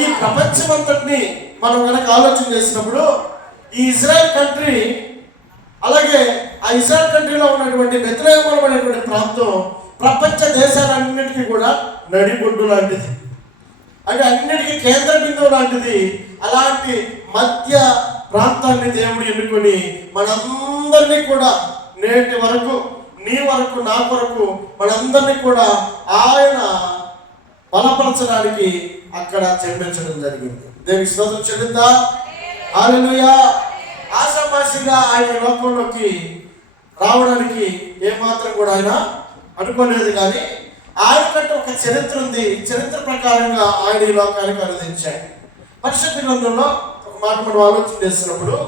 ఈ ప్రపంచం అంతటిని మనం కనుక ఆలోచన చేసినప్పుడు ఈ ఇజ్రాయెల్ కంట్రీ, అలాగే ఆ ఇజ్రాయెల్ కంట్రీలో ఉన్నటువంటి బెత్లెహేము అనేటువంటి ప్రాంతం ప్రపంచ దేశాలన్నిటికీ కూడా నడిబొడ్డు లాంటిది, అంటే అన్నిటికీ కేంద్ర బిందువు లాంటిది. అలాంటి మధ్య ప్రాంతాన్ని దేవుడు ఎన్నుకొని మనందరినీ కూడా నేటి వరకు, నీ వరకు, నా కొరకు మనందరినీ కూడా ఆయన బలపరచడానికి అక్కడ చెల్లించడం జరిగింది. దేవునికి స్తోత్రం చెల్లిద్దా? హల్లెలూయా. ఆషామాషిగా ఆయన లోకంలోకి రావడానికి ఏమాత్రం కూడా ఆయన అనుకోలేదు, కానీ ఆయనకంటే ఒక చరిత్ర ఉంది. చరిత్ర ప్రకారంగా ఆయన ఈ లోకానికి అనుదించాడు. పరిశుద్ధ గ్రంథంలో ఒక మాట మనం ఆలోచన చేసినప్పుడు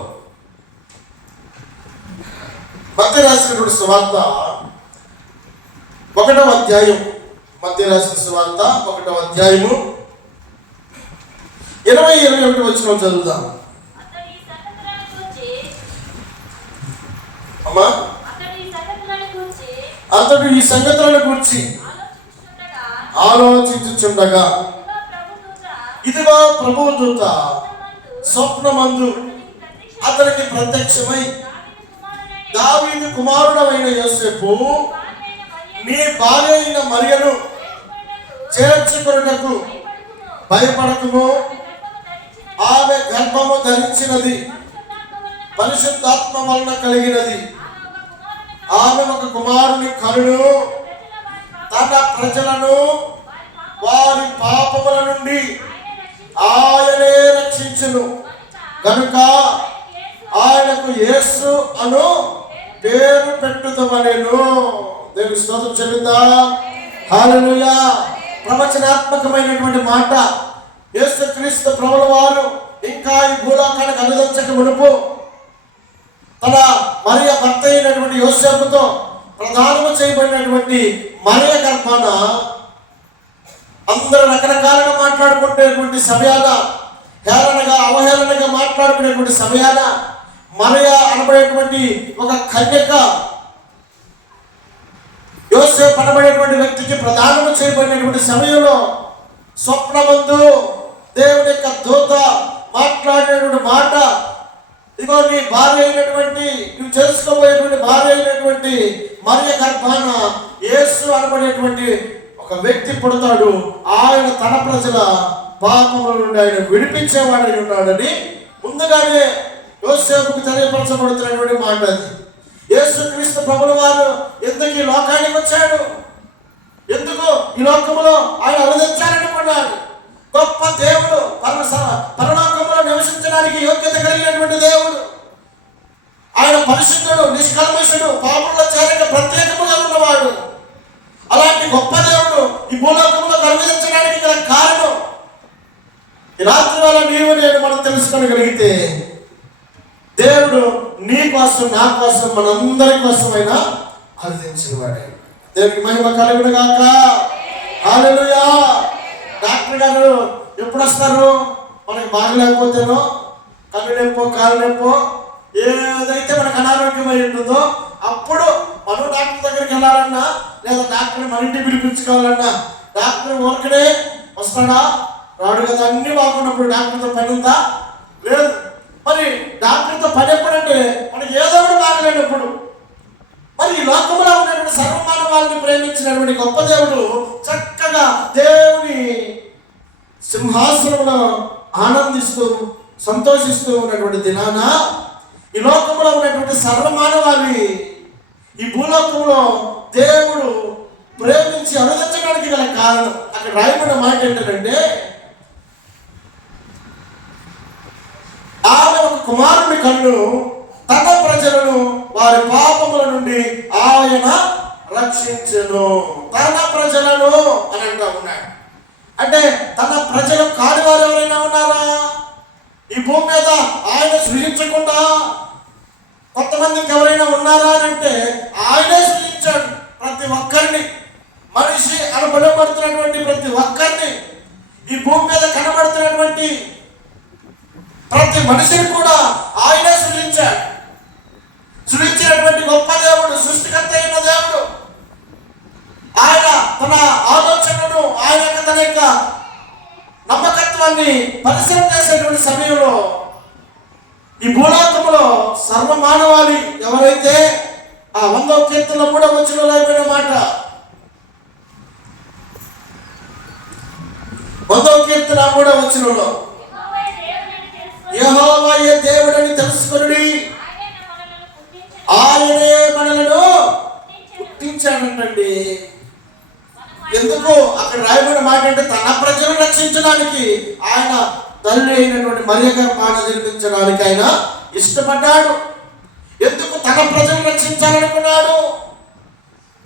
మత్తయి రాసినటువంటి సువార్త 1వ అధ్యాయం, మత్తయి రాసిన సువార్త 1వ అధ్యాయము 20-21 వచనం చదువుదాం. అమ్మా, అతడు ఈ సంగతులను గురించి ఆలోచించుచుండగా ఇదిగో ప్రభువు దూత స్వప్నమందు అతనికి ప్రత్యక్షమై, దావీదు కుమారుడైన యోసేపు, నీ భార్య అయిన మరియను చేర్చుకొనుటకు భయపడకుము, ఆమె గర్భము ధరించినది పరిశుద్ధాత్మ వలన కలిగినది. ఆమె ఒక కుమారుని కనును, తన ప్రజలను వారి పాపముల నుండి ఆయనే రక్షించును కనుక ఆయనకు యేసు అను పేరు పెట్టుదమనెను. దేవుని స్తోత్రం చెల్లిద్దా? హల్లెలూయా. ప్రవచనాత్మకమైనటువంటి మాట. యేసుక్రీస్తు ప్రభుల వారు ఇంకా ఈ భూలోకానికి అనుదర్శక మునుపు తన మరియ భర్త అయినటువంటి యోసేపుతో ప్రధానము చేయబడినటువంటి మరియ గర్భాన అందరూ రకరకాలుగా మాట్లాడుకునేటువంటి సమయాన, హేళనగా అవహేళనగా మాట్లాడుకునేటువంటి సమయాన మరియ అనబడేటువంటి ఒక కన్యక యోసేపు అనబడేటువంటి వ్యక్తికి ప్రధానము చేయబడినటువంటి సమయంలో స్వప్నమందు దేవుని యొక్క దూత మాట్లాడినటువంటి మాట, ఇదిగో నీ భార్య అయినటువంటి, నువ్వు చేసుకోబోయేటువంటి భార్య అయినటువంటి మరియ గర్భాన యేసు అనబడేటువంటి ఒక వ్యక్తి పుడతాడు. ఆయన తన ప్రజల పాపముల నుండి ఆయన విడిపించేవాడై ఉన్నాడని ముందుగానే యోసేపుకు తెలియపరచబడుతున్నటువంటి మాట అది. యేసుక్రీస్తు ప్రభుల వారు ఎందుకు ఈ లోకానికి వచ్చాడు, ఎందుకు ఈ లోకములో ఆయన అనుదించాలనుకున్నాడు? గొప్ప దేవుడు, పరలోకంలో నివసించడానికి యోగ్యత కలిగినటువంటి దేవుడు. ఆయన పరిశుద్ధుడు, నిష్కల్మషుడు, పాపంలో చేరక ప్రత్యేకముగా ఉన్నవాడు. అలాంటి గొప్ప దేవుడు ఈ భూలోకంలో కనిపించడానికి గల కారణం ఈ రాత్రి వేళ నీవు నేను మనం తెలుసుకోగలిగితే, దేవుడు నీ కోసం, నా కోసం, మనందరి కోసమైనా అనుదించిన వాడే. దేవునికి మహిమ కలుగును గాక. హల్లెలూయా. డాక్టర్ గారు ఎప్పుడు వస్తారు? మనకి బాగలేకపోతేనో, కళ్ళు నొప్పో, కాలు నొప్పో, ఏదైతే మనకు అనారోగ్యమై ఉంటుందో అప్పుడు మనం డాక్టర్ దగ్గరికి వెళ్ళాలన్నా, లేదా డాక్టర్ని మన ఇంటికి పిలిపించుకోవాలన్నా డాక్టర్ ఊరికనే వస్తాడా? రాడు కదా. అన్ని బాగున్నప్పుడు డాక్టర్తో పని ఉందా? లేదు. మరి డాక్టర్తో పని ఎప్పుడంటే మనకి ఏదో ఒకటి బాగలేనప్పుడు. మరి ఈ లోకంలో ఉన్నటువంటి సర్వమానవాళ్ళని ప్రేమించినటువంటి గొప్ప దేవుడు చక్కగా దేవుని సింహాసనంలో ఆనందిస్తూ సంతోషిస్తూ ఉన్నటువంటి దినాన ఈ లోకంలో ఉన్నటువంటి సర్వమానవాళి ఈ భూలోకంలో దేవుడు ప్రేమించి అనుదించడానికి గల కారణం, అక్కడ రాయబడిన మాట ఏంటంటే, ఆమె ఒక కుమారుని కన్ను, తన ప్రజలను వారి పాపముల నుండి ఆయన రక్షించెను. తన ప్రజలను అని అంటా ఉన్నాడు. అంటే తన ప్రజలు కాని వారు ఎవరైనా ఉన్నారా ఈ భూమి మీద? ఆయన సృజించకుండా కొంతమందికి ఎవరైనా ఉన్నారా అని అంటే ఆయనే సృజించాడు. ప్రతి ఒక్కరిని, మనిషి అనబడబడుతున్నటువంటి ప్రతి ఒక్కరిని, ఈ భూమి మీద కనబడుతున్నటువంటి ప్రతి మనిషిని కూడా ఆయనే సృజించాడు. సృజించినటువంటి గొప్ప దేవుడు, సృష్టికర్త అయిన దేవుడు. ఆయన తన ఆలోచనను, ఆయన తన యొక్క నమ్మకత్వాన్ని పరిశీలన చేసేటువంటి సమయంలో ఈ భూలోకంలో సర్వమానవాళి ఎవరైతే ఆ 100వ కీర్తనలో 3వ వచనంలో అయిపోయిన మాట, 100వ కీర్తన 3వ వచనంలో యెహోవాయే దేవుడని తెలుసుకొనుడి, ఆయనే మనలను పుట్టించాడంటండి. ఎందుకు అక్కడ రాయబడిన మాట అంటే తన ప్రజలను రక్షించడానికి ఆయన తల్లి అయినటువంటి మరియ గర్భాన జన్మించడానికి ఆయన ఇష్టపడ్డాడు. ఎందుకు తన ప్రజలను రక్షించాలనుకున్నాడు?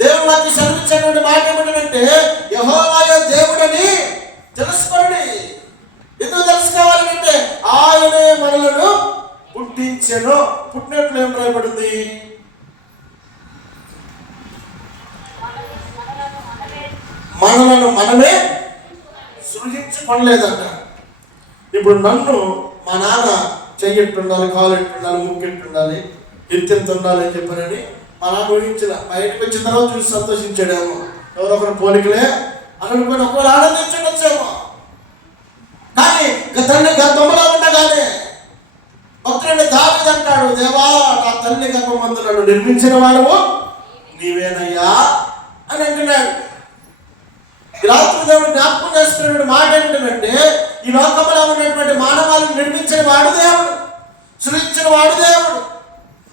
దేవుడు నాకు సెలవిచ్చినటువంటి మాట ఏమిటంటే యెహోవాయే దేవుడని తెలుసుకోండి. ఎందుకు తెలుసుకోవాలంటే ఆయనే మనలను పుట్టించెను. పుట్టినట్లు ఏం రాయబడింది? మనలను మనమే సృజించుకోలేదంట. ఇప్పుడు నన్ను మా నాన్న చెయ్యట్టుండాలి, కాలు ఎట్టుండాలి, ముక్కు ఎట్టుండాలి, ఎత్తెంత ఉండాలి అని చెప్పారని మా నాన్న ఊహించిన. బయటకు వచ్చిన తర్వాత చూసి సంతోషించాడేమో, ఎవరొకరు పోలికలే అనుకుని ఒకవేళ ఆనందించడొచ్చేమో. కానీ తండ్రి గర్భంలో ఉండగానే భక్తుడిని దావీదు అంటాడు, దేవా నా తల్లి గర్భమందు నన్ను నిర్మించిన వాడువు నీవేనయ్యా అని అంటున్నాడు. ఈ రాత్రి దేవుడు జ్ఞాపకం చేస్తున్నటువంటి మాట ఏంటంటే ఈ లోకంలో ఉన్నటువంటి మానవాళిని నిర్మించిన వాడు దేవుడు, సృష్టించిన వాడు దేవుడు.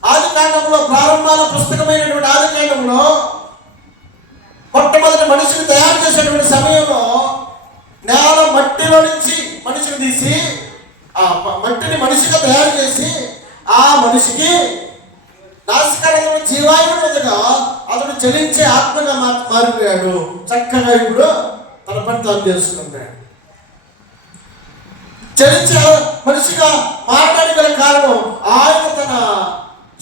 ఆది కాండంలో ప్రారంభాల పుస్తకమైనటువంటి ఆది కాండంలో మొట్టమొదటి మనిషిని తయారు చేసేటువంటి సమయంలో నేల మట్టిలో నుంచి మనిషిని తీసి ఆ మట్టిని మనిషిగా తయారు చేసి ఆ మనిషికి నాసికారంలో జీవాయుడుగా అతడు చలించే ఆత్మగా మారిపోయాడు. చక్కగా ఇప్పుడు తన పని తాను చేసుకున్నాడు. చలించే మనిషిగా మారడానికి గల కారణం ఆయన తన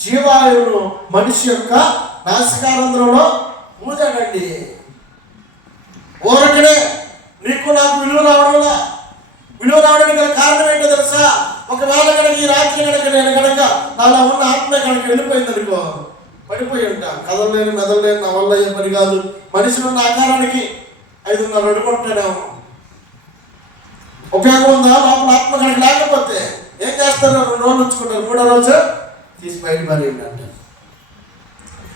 జీవాయువును మనిషి యొక్క నాసికారంధ్రంలో ఊదాడండి. ఊరకనే నీకు నాకు విలువ రావడానికి గల కారణం ఏంటో తెలుసా? ఒకవేళ కనుక ఈ రాత్రి కనుక నేను కనుక నాలో ఉన్న ఆత్మ కనుక వెళ్ళిపోయింది అనుకో, పడిపోయి ఉంటా. కదలలేని మెదలలేని నా వల్ల అయ్యే పని కాదు. మనిషి ఉన్న ఆకారానికి 5.5 అడుగులు ఉంటాడేమో. ఉపయోగం ఉందా? లోపల ఆత్మ కనుక లేకపోతే ఏం చేస్తారు? 2 రోజులు ఉంచుకుంటారు, 3వ రోజు తీసి బయట పడేయండి అంటారు.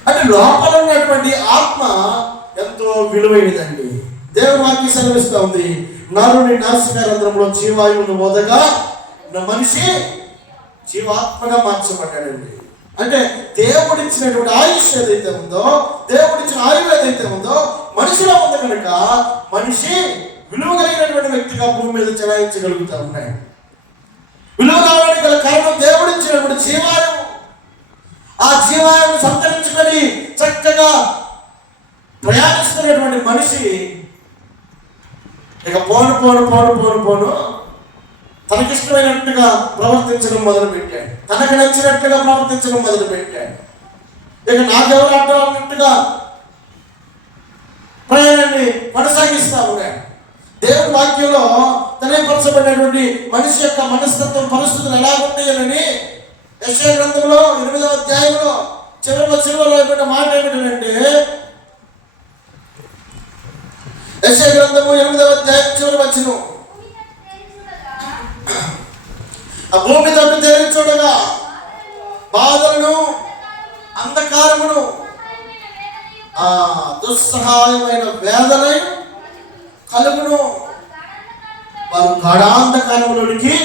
అంటే లోపల ఉన్నటువంటి ఆత్మ ఎంతో విలువైనదండి. దేవుని వాక్యం సెలవిస్తూ ఉంది, నరుని నాసికారంధ్రంలో జీవాయువును వదగా మనిషి జీవాత్మగా మార్చబడ్డాడండి. అంటే దేవుడిచ్చినటువంటి ఆయుష్ ఏదైతే ఉందో, దేవుడిచ్చిన ఆయువు ఏదైతే ఉందో మనిషిలో ఉంది కనుక మనిషి విలువ కలిగినటువంటి వ్యక్తిగా భూమి మీద చలాయించగలుగుతూ ఉన్నాయి. విలువ రావడానికి గల కారణం దేవుడిచ్చినటువంటి జీవాయువు. ఆ జీవాయువును సంతరించుకొని చక్కగా ప్రయాణిస్తున్నటువంటి మనిషి ఇక పోను తనకిష్టమైనట్టుగా ప్రవర్తించడం మొదలుపెట్టాడు. తనకు నచ్చినట్టుగా ప్రవర్తించడం మొదలుపెట్టాడు. ఇక నాకెవరు అడ్డం అన్నట్టుగా ప్రయాణాన్ని కొనసాగిస్తా ఉన్నాడు. దేవుని వాక్యంలో తెలియపరచబడినటువంటి మనిషి యొక్క మనస్తత్వం పరిస్థితులు ఎలా ఉంటాయని యెషయా గ్రంథంలో 8వ అధ్యాయంలో చివరిలో అయిపోయిన మాట ఏమిటంటే, యెషయా గ్రంథము 8వ అధ్యాయం చివరి వచనం, ఆ భూమి తట్టు తేరి చూడగా బాధలను అంధకారమును ఆ దుస్సహాయమైన వేదన కలుగును. వారు గాఢాంధకారములోనికి.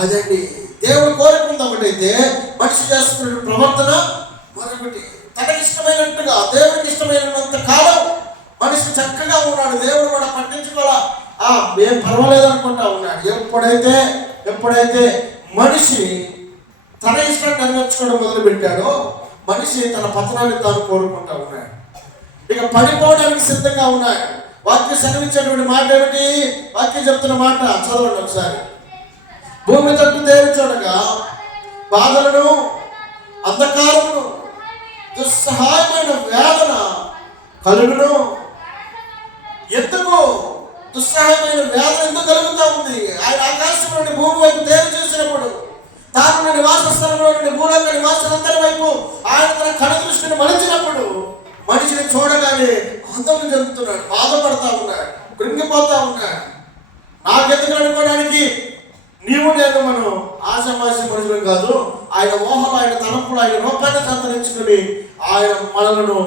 అదండి దేవుడు కోరుకుంది. ఒకటైతే మనిషి చేస్తున్న ప్రవర్తన మరొకటి. తనకిష్టమైనట్టుగా దేవుడికి ఇష్టమైనంత కాలం మనిషి చక్కగా ఉన్నాడు. దేవుడు కూడా పట్టించుకోవాలా, ఏం పర్వాలేదు అనుకుంటా ఉన్నాడు. ఎప్పుడైతే మనిషి తన ఇష్టం నెరవేర్చుకోవడం మొదలుపెట్టాడో మనిషి తన పతనాన్ని తాను కోరుకుంటా ఉన్నాడు. ఇక పడిపోవడానికి సిద్ధంగా ఉన్నాడు. వాక్యం సెలవించేటువంటి మాట ఏమిటి? వాక్యం చెప్తున్న మాట చదవండి ఒకసారి. భూమి తట్టు తేరి చూడగా బాధలను అంధకారమును దుస్సహాయమైన వేదన కలుగును. ఎందుకు దుస్సహాయమైన వేదన ఎందుకు కలుగుతూ ఉంది? ఆయన ఆకాశం నుండి భూమి వైపు తేరి చూసినప్పుడు, తాను నివాస స్థలంలో నుండి భూలోక నివాసులందరి వైపు ఆయన తన కళ్ళ దృష్టిని మలిచినప్పుడు మనిషిని చూడగానే ఆందోళన చెందుతున్నాడు, బాధపడతా ఉన్నాడు, కృంగిపోతా ఉన్నాడు. ఆయన మనం ఆశామాషి మనుషులం కాదు. ఆయన మోహం, ఆయన తలంపులు, ఆయన రూపాన్ని సంతరించుకుని ఆయన మనలను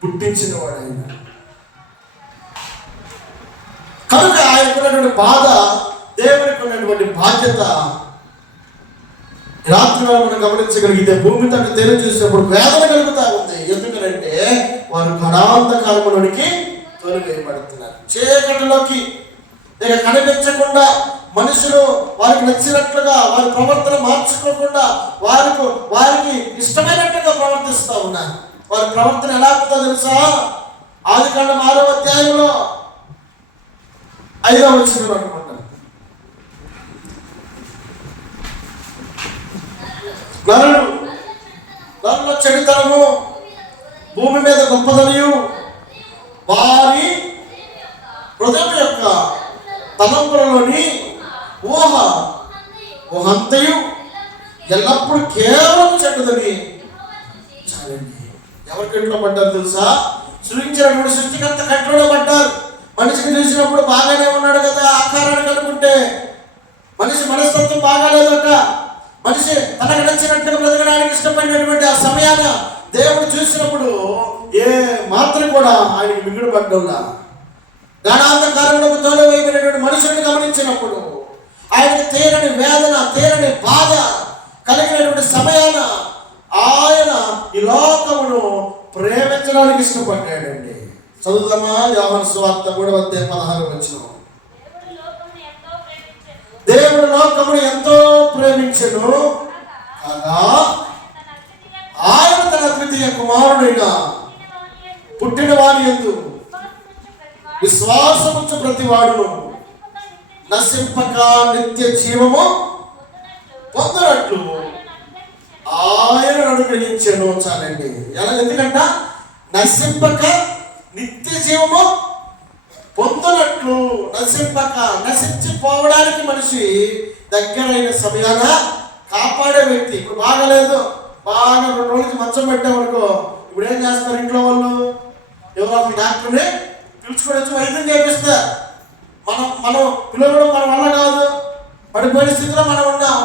పుట్టించిన వాడు ఆయన. కనుక ఆయనకున్నటువంటి బాధ, దేవునికి ఉన్నటువంటి బాధ్యత రాత్రి మనం గమనించగలిగితే భూమి తట్టు తెర చూసినప్పుడు వేదన కలుగుతా ఉంది. ఎందుకంటే వారు గడాంధకారంలోనికి తొలివేయబడుతున్నారు. చీకటిలోకి ఇక కనిపించకుండా మనుషులు వారికి నచ్చినట్లుగా వారి ప్రవర్తన మార్చుకోకుండా వారికి ఇష్టమైనట్లుగా ప్రవర్తిస్తూ ఉన్నారు. వారి ప్రవర్తన ఎలా ఉందో తెలుసా? ఆదికాండం 6వ అధ్యాయంలో 5వ వచనం అనుకుంటా. నరుల చెడుతనము భూమి మీద గొప్పదనియు వారి హృదయం యొక్క తలంపులలోని ఊహంతయు ఎల్లప్పుడూ కేవలం చెడ్డదని. ఎవరి కంట్లో పడ్డారు తెలుసా? సృష్టించినటువంటి సృష్టికర్త కంట్లోనే పడ్డారు. మనిషిని చూసినప్పుడు బాగానే ఉన్నాడు కదా, ఆకారాన్ని కనుకుంటే మనిషి మనస్తత్వం బాగాలేదట. మనిషి తనకు నచ్చినట్టుగా బ్రతకడానికి ఇష్టపడినటువంటి ఆ సమయాన దేవుడు చూసినప్పుడు ఏ మాత్రం కూడా ఆయనకి మిగులు పడ్డా. గణాంధకారంలోకి తోలివేయబడినటువంటి మనుషుల్ని గమనించినప్పుడు ఆయనకు తీరని వేదన, తీరని బాధ కలిగినటువంటి సమయాన ఆయన ఈ లోకమును ప్రేమించడానికి ఇష్టపడ్డాడండి. చదువుదామా? యోహాను సువార్త 3వ అధ్యాయం 16వ వచనం. దేవుడు లోకమును ఎంతో ప్రేమించెను కాగా ఆయన తన ద్వితీయ కుమారుడైన పుట్టిన వారి యందు విశ్వాసముంచు ప్రతి వాడును నశింపక నిత్య జీవము పొందనట్లు ఆయన అనుగ్రహించెను. చాలండి. ఎలా? ఎందుకంట నశింపక నిత్య జీవము పొందునట్లు. నశించిపోవడానికి మనిషి దగ్గరైన సమయాన కాపాడే వ్యక్తి. ఇప్పుడు బాగలేదు, బాగా 2 రోజులకి మంచం పెట్టామనుకో, ఇప్పుడు ఏం చేస్తారు ఇంట్లో వాళ్ళు? ఎవరో ఒక డాక్టర్ని పిలుచుకొని వచ్చి వైద్యం చేపిస్తారు. మనం పిలవడం మన వల్ల కాదు. పడిపోయిన స్థితిలో మనం ఉన్నాం.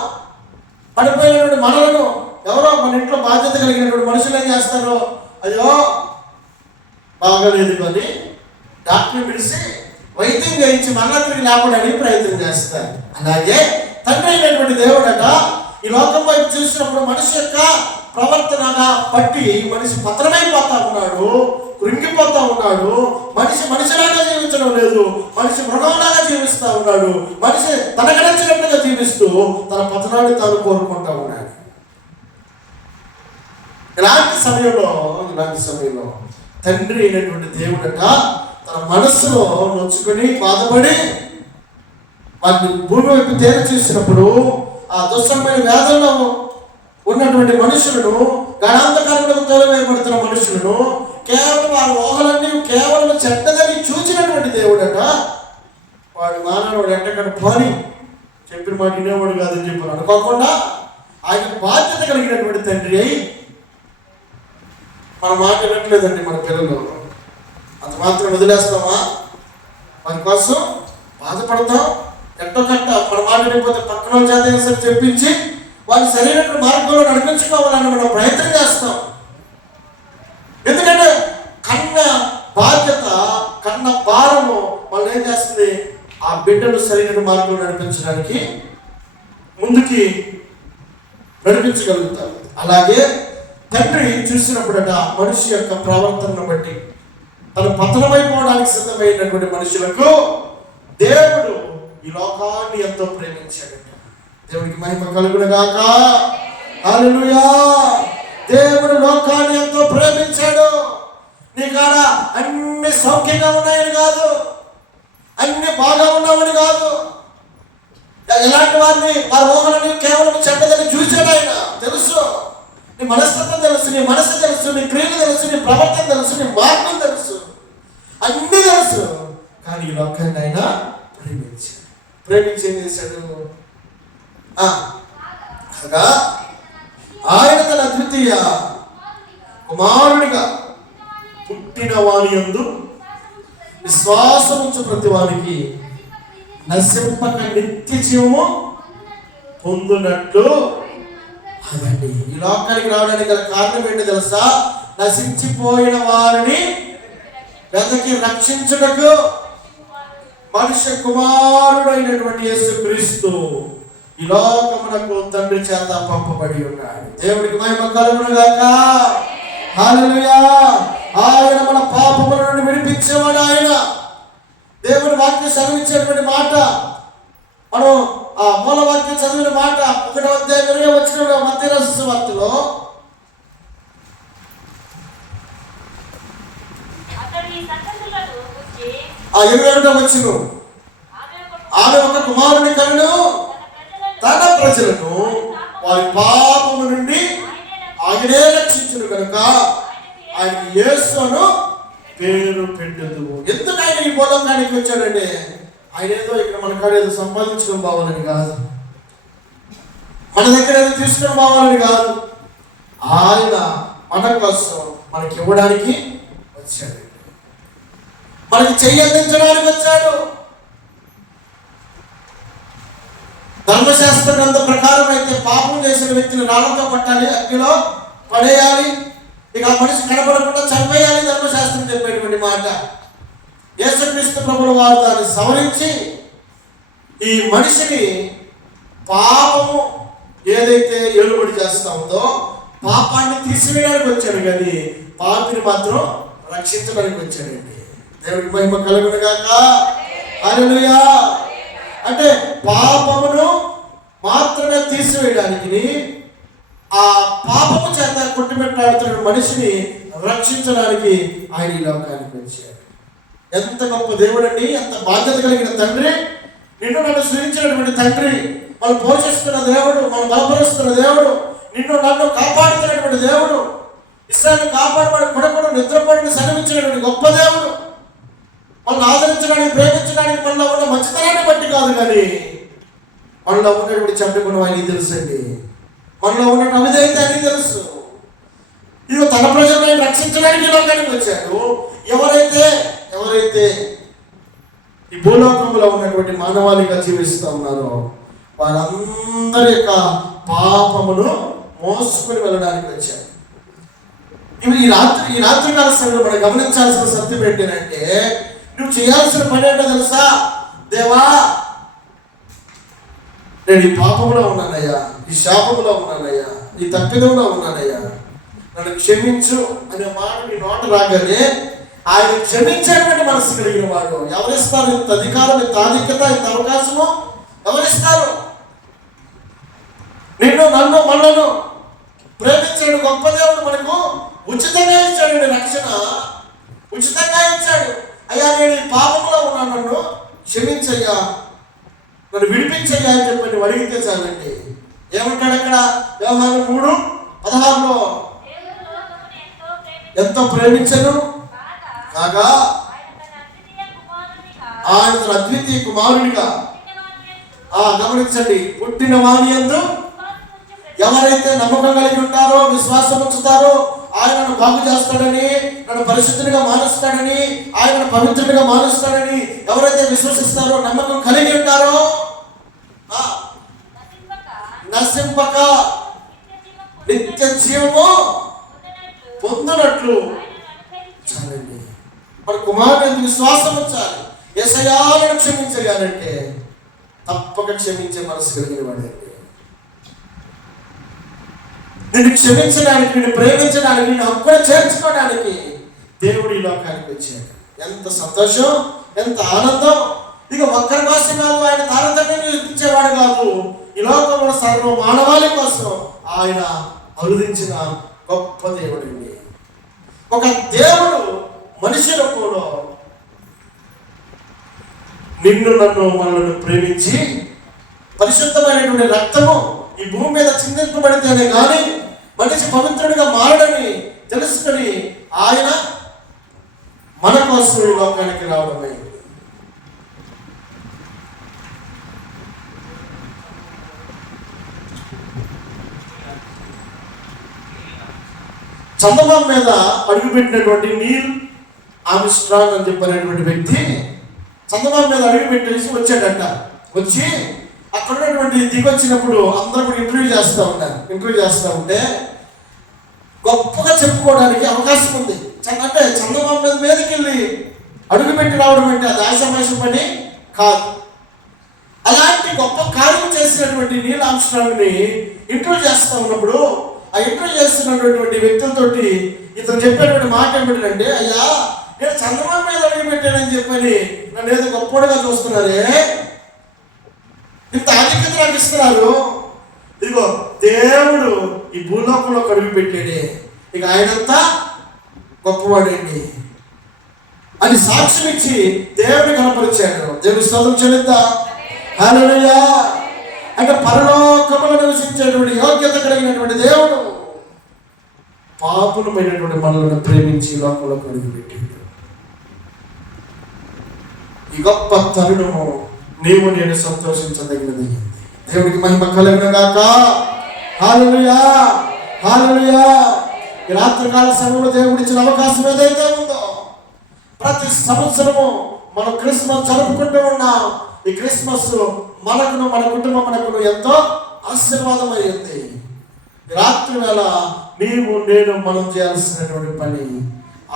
పడిపోయినటువంటి మనలను ఎవరో మన ఇంట్లో బాధ్యత కలిగినటువంటి మనుషులు ఏం చేస్తారు? అయ్యో బాగలేదు కానీ డాక్టర్ని పిలిచి వైద్యం చేయించి మళ్ళా తిరిగి లేపడానికి ప్రయత్నం చేస్తారు. అలాగే తండ్రి అయినటువంటి దేవుడట ఈ లోకం వైపు చూసినప్పుడు మనిషి యొక్క ప్రవర్తనగా పట్టి మనిషి పతనమైపోతా ఉన్నాడు, కృంగిపోతా ఉన్నాడు. మనిషిలాగా జీవించడం లేదు, మనిషి మృగంలాగా జీవిస్తూ ఉన్నాడు. మనిషి తనకు నచ్చినట్టుగా జీవిస్తూ తన పతనాన్ని తాను కోరుకుంటా ఉన్నాడు. ఇలాంటి సమయంలో తండ్రి అయినటువంటి దేవుడట తన మనస్సులో నొచ్చుకొని బాధపడి వారిని భూమి వైపు తేర చూసినప్పుడు ఆ దుష్టమైన వేదనలో ఉన్నటువంటి మనుషులను, గణాంధకారంలో తోలివేయబడుతున్న మనుషులను, కేవలం వారి ఊహలన్నీ కేవలం చెడ్డదని చూచినటువంటి దేవుడట వాడు మానవుడు ఎక్కడికక్కడ పోని చెప్పిన మాట వినేవాడు కాదని చెప్పి అనుకోకుండా ఆయన బాధ్యత కలిగినటువంటి తండ్రి అయి మన మాట వినట్లేదండి. మన పిల్లలు అంత మాత్రం వదిలేస్తామా? మన కోసం బాధపడతాం. ఎట్టో కట్ట మన మాట వినిపోతే పక్కన చేత సరే చెప్పించి వారిని సరైన మార్గంలో నడిపించుకోవాలని మనం ప్రయత్నం చేస్తాం. ఎందుకంటే కన్న బాధ్యత, కన్న భారము వాళ్ళు ఏం చేస్తుంది? ఆ బిడ్డను సరైన మార్గంలో నడిపించడానికి ముందుకి నడిపించగలుగుతారు. అలాగే తండ్రి చూసినప్పుడట మనిషి యొక్క ప్రవర్తనను బట్టి తను పతనమైపోవడానికి సిద్ధమైనటువంటి మనుషులకు దేవుడు ఈ లోకాన్ని ఎంతో ప్రేమించాడట. దేవుడికి మహిమ కలుగునుగాక. హల్లెలూయా. దేవుడు లోకాన్ని ఎంతో ప్రేమించాడు. నీ కాడ అన్ని సౌఖ్యంగా ఉన్నాయని కాదు, అన్ని బాగా ఉన్నామని కాదు. ఎలాంటి వారిని వారి ఊహలని కేవలం చెడ్డదని చూశాడు ఆయన. తెలుసు, నీ మనస్తత్వం తెలుసు, నీ మనసు తెలుసు, నీ క్రియలు తెలుసు, నీ ప్రవర్తన తెలుసు, నీ మార్గం తెలుసు, అన్నీ తెలుసు. కానీ ఈ లోకాన్ని ఆయన ప్రేమించి ఏం చేశాడు? ఆయన తన ద్వితీయ కుమారునిగా పుట్టిన వారి యందు విశ్వాసముంచు ప్రతి వారికి నశింపక నిత్య జీవము పొందునట్లు. అదండి ఈ లోకానికి రావడానికి గల కారణం ఏంటో తెలుసా? నశించిపోయిన వారిని వెతకి రక్షించుటకు మనుష్య కుమారుడు అయినటువంటి యేసుక్రీస్తు ఈ లోకమునకు తండ్రి చేత పంపబడి ఉన్నాడు. దేవుడికి మహిమ కలుగును గాక. హల్లెలూయా. ఆయన మన పాపముల నుండి విడిపించేవాడు. ఆయన దేవుని వాక్యం చదివించేటువంటి మాట, మనం ఆ మూల వాక్యం చదివిన మాట 1వ అధ్యాయం వచ్చిన మత్తయి రాసిన సువార్తలో ఆ 21వ వచనం, ఆమె ఒక కుమారుని కనును తన ప్రజలను వారి పాపము నుండి ఆయనే రక్షించును కనుక ఆయనకి యేసు అను పేరు పెట్టదు. ఎందుకు ఆయన ఈ భూలోకానికి వచ్చాడంటే ఆయన ఏదో ఇక్కడ మన కాడ ఏదో సంపాదించడం బావాలని కాదు, మన దగ్గర ఏదో తీసుకుని బావాలని కాదు. ఆయన మన కోసం మనకి ఇవ్వడానికి వచ్చాడు, మనకి చెయ్యి అందించడానికి వచ్చాడు. ధర్మశాస్త్ర గ్రంథం ప్రకారం అయితే పాపం చేసిన వ్యక్తిని రాళ్లతో పట్టాలి, అగ్నిలో పడేయాలి, ఇక ఆ మనిషి కనపడకుండా చంపేయాలి ధర్మశాస్త్రం చెప్పేటువంటి మాట. యేసుక్రీస్తు ప్రభువుల వారు దాన్ని సవరించి ఈ మనిషిని పాపము ఏదైతే ఏలుబడి చేస్తా ఉందో పాపాన్ని తీసివేయడానికి వచ్చాడు, కానీ పాపిని మాత్రం రక్షించడానికి వచ్చాడండి. దేవుడికి మహిమ కలుగును గాక. హల్లెలూయా. అంటే పాపమును మాత్రమే తీసివేయడానికి, ఆ పాపము చేత కొట్టుమిట్టాడుతున్న మనిషిని రక్షించడానికి ఆయన ఈ లోకానికి వచ్చాడు. ఎంత గొప్ప దేవుడండి, ఎంత బాధ్యత కలిగిన తండ్రి. నిన్ను నన్ను సృజించినటువంటి తండ్రి, మనం పోషిస్తున్న దేవుడు, మనం బలపరుస్తున్న దేవుడు, నిన్ను నన్ను కాపాడుతున్నటువంటి దేవుడు, ఇస్రాయేలును కాపాడబడి కొడుకును నిద్రపడిని సన్నిహించినటువంటి గొప్ప దేవుడు, మనల్ని ఆదరించడానికి, ప్రేమించడానికి మనలో ఉన్న మంచితనాన్ని బట్టి కాదు, కానీ మనలో ఉన్నటువంటి చెడ్డ గుణం ఆయనకి తెలుసండి, మనలో ఉన్న అవిధేయత ఆయనకి తెలుసు. ఇదిగో తన ప్రజలను రక్షించడానికి లోకానికి వచ్చాడు. ఎవరైతే ఈ భూలోకంలో ఉన్నటువంటి మానవాళిగా జీవిస్తూ ఉన్నారో వారందరి యొక్క పాపమును మోసుకొని వెళ్ళడానికి వచ్చాడు. ఇప్పుడు ఈ రాత్రి కాల సమయంలో మనం గమనించాల్సిన సత్యం ఏంటంటే, నువ్వు చేయాల్సిన పని ఏంటో తెలుసా? దేవా, నేను ఈ పాపంలో ఉన్నానయ్యా, ఈ శాపంలో ఉన్నానయ్యా, ఈ తప్పిదంలో ఉన్నానయ్యా, నన్ను క్షమించు అనే మాట నీ నోట రాగానే ఆయన క్షమించేటువంటి మనసు కలిగిన వాడు ఎవరిస్తారు? ఇంత అధికారం, ఇంత ఆధిక్యత, ఇంత అవకాశము ఎవరిస్తారు? నిన్ను, నన్ను, మనను ప్రేమించాడు గొప్ప దేవుడు. మనకు ఉచితంగా ఇచ్చాడు రక్షణ, ఉచితంగా ఇచ్చాడు. అయ్యా, నేను ఈ పాపంలో ఉన్నాను, నన్ను క్షమించయ్యా, నన్ను విడిపించయ్యా అని చెప్పి నువ్వు అడిగితే చాలండి. ఏమంటాడు అక్కడ? యోహాను 3:16లో ఎంతో ప్రేమించను కాగా ఆయన తన అద్వితీయ కుమారునిగా, గమనించండి, పుట్టిన వాని యందు ఎవరైతే నమ్మకం కలిగి ఉంటారో, విశ్వాసం ఉంచుతారో, ఆయనను బాగు చేస్తాడని, నన్ను పరిశుద్ధునిగా మారుస్తాడని, ఆయనను పవిత్రుడిగా మారుస్తాడని ఎవరైతే విశ్వసిస్తారో, నమ్మకం కలిగి ఉంటారో, నశింపక నిత్య జీవము పొందునట్లు చాలండి. మన కుమారుని విశ్వాసం ఉంచాలి. యేసయ్యను క్షమించగానంటే తప్పక క్షమించే మనసు కలిగిన వాడండి. నిన్ను క్షమించడానికి, నిన్ను ప్రేమించడానికి, నిన్ను హక్కును చేర్చుకోవడానికి దేవుడు ఈ లోకానికి వచ్చాడు. ఎంత సంతోషం, ఎంత ఆనందం. ఇక ఒక్కరి కోసం కాదు, ఆయన తారతమ్యం చూపించేవాడు కాదు. ఈ లోకంలో సర్వ మానవాళి కోసం ఆయన అరుదించిన గొప్ప దేవుడండి. ఒక దేవుడు మనిషిలో కూడా నిన్ను, నన్ను, మనల్ని ప్రేమించి పరిశుద్ధమైనటువంటి రక్తము ఈ భూమి మీద చిందింపబడితేనే కానీ మనిషి పవిత్రుడిగా మారడని తెలుసుకొని ఆయన మన కోసం ఈ లోకానికి రావడమే. చందమామ మీద అడుగుపెట్టినటువంటి నీల్ ఆర్మ్స్ట్రాంగ్ అని చెప్పినటువంటి వ్యక్తి చందమామ మీద అడుగు పెట్టేసి వచ్చాడంట. వచ్చి ఆ అక్కడ ఉన్నటువంటి దిగొచ్చినప్పుడు అందరూ కూడా ఇంటర్వ్యూ చేస్తూ ఉన్నారు. ఇంటర్వ్యూ చేస్తూ ఉంటే గొప్పగా చెప్పుకోవడానికి అవకాశం ఉంది. అంటే చందమామ మీదకి వెళ్ళి అడుగుపెట్టి రావడం అంటే అది ఆశామాష పని కాదు. అలాంటి గొప్ప కార్యం చేసినటువంటి నీల్ ఆర్మ్స్ట్రాంగ్ని ఇంటర్వ్యూ చేస్తూ ఉన్నప్పుడు ఆ ఇంటర్వ్యూ చేస్తున్నటువంటి వ్యక్తులతోటి ఇతను చెప్పేటువంటి మాట ఏమిటంటే, అయ్యా నేను చందమామ మీద అడుగు పెట్టానని చెప్పని నన్ను ఏదో గొప్పగా చూస్తున్నారే, ఇంత ఆధిక్యత నాకు ఇస్తున్నారు. ఇదిగో దేవుడు ఈ భూలోకంలో అడుగు పెట్టాడే, ఇక ఆయనంతా గొప్పవాడండి అని సాక్ష్యం ఇచ్చి దేవుని కనపరిచాడు. దేవుని స్తోత్రం చెల్లిద్దా? హల్లెలూయా. అంటే పరలోకములో నివసించేటువంటి యోగ్యత కలిగినటువంటి దేవుడు పాపులమైనటువంటి మనలను ప్రేమించి లోకంలో అడుగుపెట్టాడు. ఈ గొప్ప తరుణము నీవు నేను సంతోషించదగినది. దేవుడికి మహిమ కలుగును గాక. హల్లెలూయా, హల్లెలూయా. ఈ రాత్రికాల సమయంలో దేవుడు ఇచ్చిన అవకాశం ఏదైతే ఉందో, ప్రతి సంవత్సరము మనం క్రిస్మస్ జరుపుకుంటూ ఉన్నాం. ఈ క్రిస్మస్ మనకును మన కుటుంబమునకును ఎంతో ఆశీర్వాదం అయ్యింది. రాత్రి వేళ నీవు నేను మనం చేయాల్సినటువంటి పని,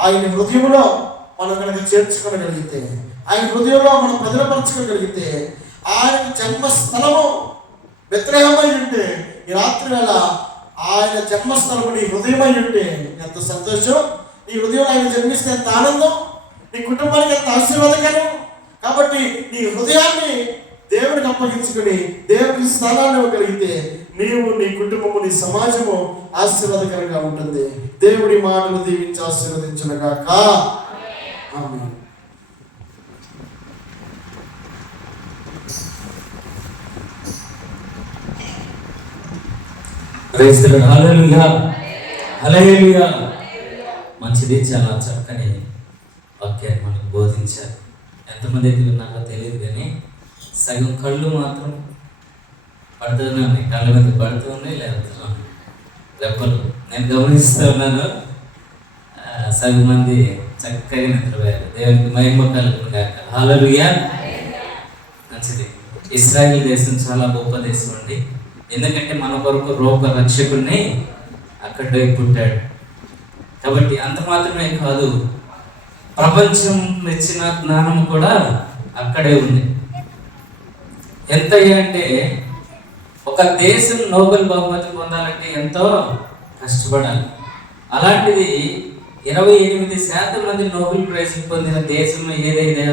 ఆయన హృదయంలో మనం కనుక చేర్చుకోగలిగితే, ఆయన హృదయంలో మనం భద్రపరచుకోగలిగితే, ఆయన జన్మస్థలము బెత్లెహేమై ఉంటే, ఈ రాత్రి వేళ ఆయన జన్మస్థలము నీ హృదయమై ఉంటే ఎంత సంతోషం. నీ హృదయంలో ఆయన జన్మిస్తే ఎంత ఆనందం, నీ కుటుంబానికి ఎంత ఆశీర్వాదకరం. కాబట్టి నీ హృదయాన్ని దేవుడికి అప్పగించుకుని దేవుడికి స్థానాన్ని ఇవ్వగలిగితే నీవు, నీ కుటుంబము, నీ సమాజము ఆశీర్వాదకరంగా ఉంటుంది. దేవుడి మాటలు దీవించి ఆశీర్వదించునుగాక. ఆమేన్. హల్లెలూయా, హల్లెలూయా. మంచిది, చాలా చక్కని వాక్యాన్ని మనకు బోధించారు. ఎంతమంది అయితే విన్నారో తెలియదు కానీ సగం కళ్ళు మాత్రం పడుతూనే ఉన్నాయి, కళ్ళ మీద పడుతూ ఉన్నాయి, లేకపోతే రెప్పలు నేను గమనిస్తూ ఉన్నాను. సగం మంది చక్కగా నిద్రపోయారు. దేవునికి మహిమ కలుగును గాక. హల్లెలూయా. మంచిది. ఇశ్రాయేల్ దేశం చాలా గొప్ప దేశం అండి. ఎందుకంటే మన కొరకు రూప రక్షకుడిని అక్కడే పుట్టాడు కాబట్టి. అంత మాత్రమే కాదు, ప్రపంచం ఇచ్చిన జ్ఞానం కూడా అక్కడే ఉంది. ఎంత అంటే ఒక దేశం నోబెల్ బహుమతి పొందాలంటే ఎంతో కష్టపడాలి. అలాంటిది 28% మంది నోబెల్ ప్రైజ్ పొందిన దేశం ఏదైనా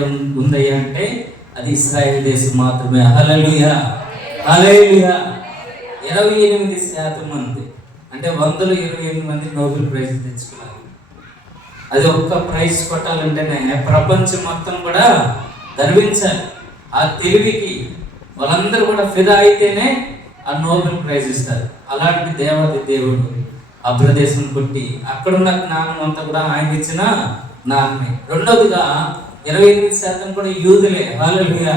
ఉందయ్యా అంటే అది ఇశ్రాయేల్ దేశం మాత్రమే. హల్లెలూయా, హల్లెలూయా. 28% మంది అంటే 128 మంది నోబెల్ ప్రైజ్ తెచ్చుకున్నారు. అది ఒక్క ప్రైజ్ కొట్టాలంటేనే ప్రపంచం మొత్తం కూడా గర్వించాలి. ఆ తెలివికి వాళ్ళందరూ కూడా ఫిదా అయితేనే ఆ నోబెల్ ప్రైజ్ ఇస్తారు. అలాంటి దేవాది దేవుడు ఆ ప్రదేశం పుట్టి అక్కడున్న జ్ఞానం అంతా కూడా ఆయన ఇచ్చిన జ్ఞానమే. రెండోదిగా 28% కూడా యూదులే. హల్లెలూయా.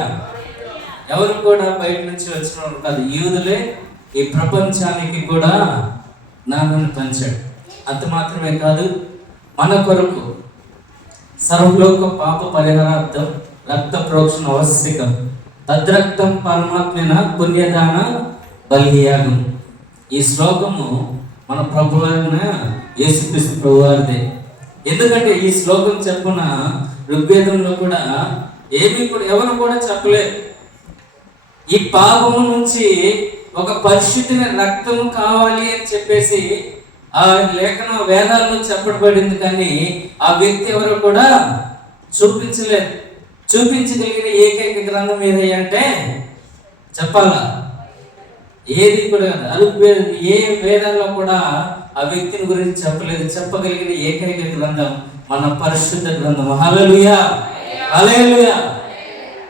ఎవరు కూడా బయట నుంచి వచ్చిన వాళ్ళు కాదు, యూదులే ఈ ప్రపంచానికి కూడా జ్ఞానాన్ని పంచాడు. అంత మాత్రమే కాదు, మన కొరకు సర్వలోక పాప పరిహారార్థం రక్త ప్రోక్షణ ఆవశ్యకం, తద్రక్తం పరమాత్మైన పుణ్యదాన బలియాగం. ఈ శ్లోకము మన ప్రభువైన యేసుక్రీస్తు ప్రభువారిదే. ఎందుకంటే ఈ శ్లోకం చెప్పున ఋగ్వేదంలో కూడా ఏమీ కూడా ఎవరు కూడా చెప్పలేదు. ఈ పాపము నుంచి ఒక పరిశుద్ధిని రక్తం కావాలి అని చెప్పేసి ఆ లేఖన వేదాల్లో చెప్పబడింది, కానీ ఆ వ్యక్తి ఎవరు కూడా చూపించలేదు. చూపించగలిగిన ఏకైక గ్రంథం ఏదయ్యా అంటే చెప్పాలా, ఏది కూడా ఏ వేదాల్లో కూడా ఆ వ్యక్తిని గురించి చెప్పలేదు. చెప్పగలిగిన ఏకైక గ్రంథం మన పరిశుద్ధ గ్రంథం. హల్లెలూయా, హల్లెలూయా.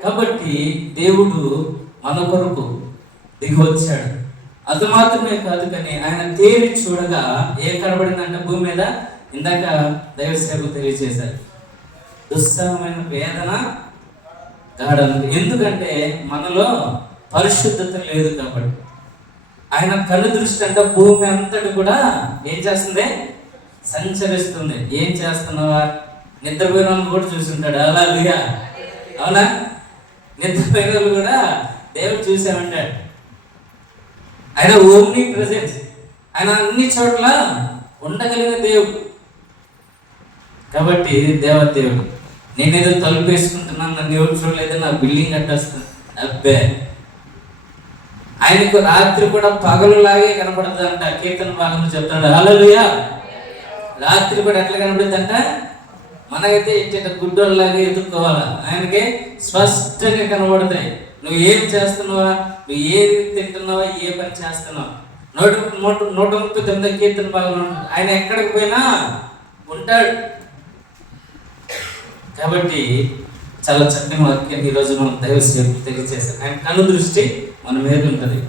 కాబట్టి దేవుడు మన కొరకు దిగి వచ్చాడు. అది మాత్రమే కాదు, కానీ ఆయన తేరి చూడగా ఏం కనబడిందంటే భూమి మీద, ఇందాక దైవ సేవకు తెలియజేశారు, దుస్సహమైన వేదన గాఢం. ఎందుకంటే మనలో పరిశుద్ధత లేదు కాబట్టి. ఆయన కళ్ళు దృష్టి అంటే భూమి అంతటి కూడా ఏం చేస్తుంది, సంచరిస్తుంది. ఏం చేస్తున్నావా, నిద్రపోయిన వాళ్ళు కూడా చూస్తుంటాడు. హల్లెలూయా, అవునా? నిద్రపోయిన వాళ్ళు కూడా దేవుడు చూసే ఉంటాడు. ఆయన ఓమ్ని ప్రెసెన్స్, ఆయన అన్ని చోట్ల ఉండగలిగిన దేవుడు. కాబట్టి దేవదేవుడు, నేనేదో తలుపు వేసుకుంటున్నాను, నన్ను ఎవరు చూడలేదు, నా బిల్డింగ్ కట్టేస్తాను, అబ్బే. ఆయనకు రాత్రి కూడా పగలులాగే కనపడుతుందంట. కీర్తన భాగంలో చెప్తాడు, హల్లెలూయా. రాత్రి కూడా ఎట్లా కనపడుతుందంట? మనకైతే ఇంటి గుడ్డోళ్ళలాగా ఎదుర్కోవాలా, ఆయనకి స్పష్టంగా కనబడతాయి. నువ్వు ఏం చేస్తున్నావా, నువ్వు ఏం తింటున్నావా, ఏ పని చేస్తున్నావా. 139 కీర్తన భాగంలో ఆయన ఎక్కడికి పోయినా ఉంటాడు. కాబట్టి చాలా చక్కని వాక్యాన్ని ఈరోజు మనం దైవ సేవకు తెలియజేస్తాం. ఆయన కను దృష్టి మన మీద ఉంటుంది.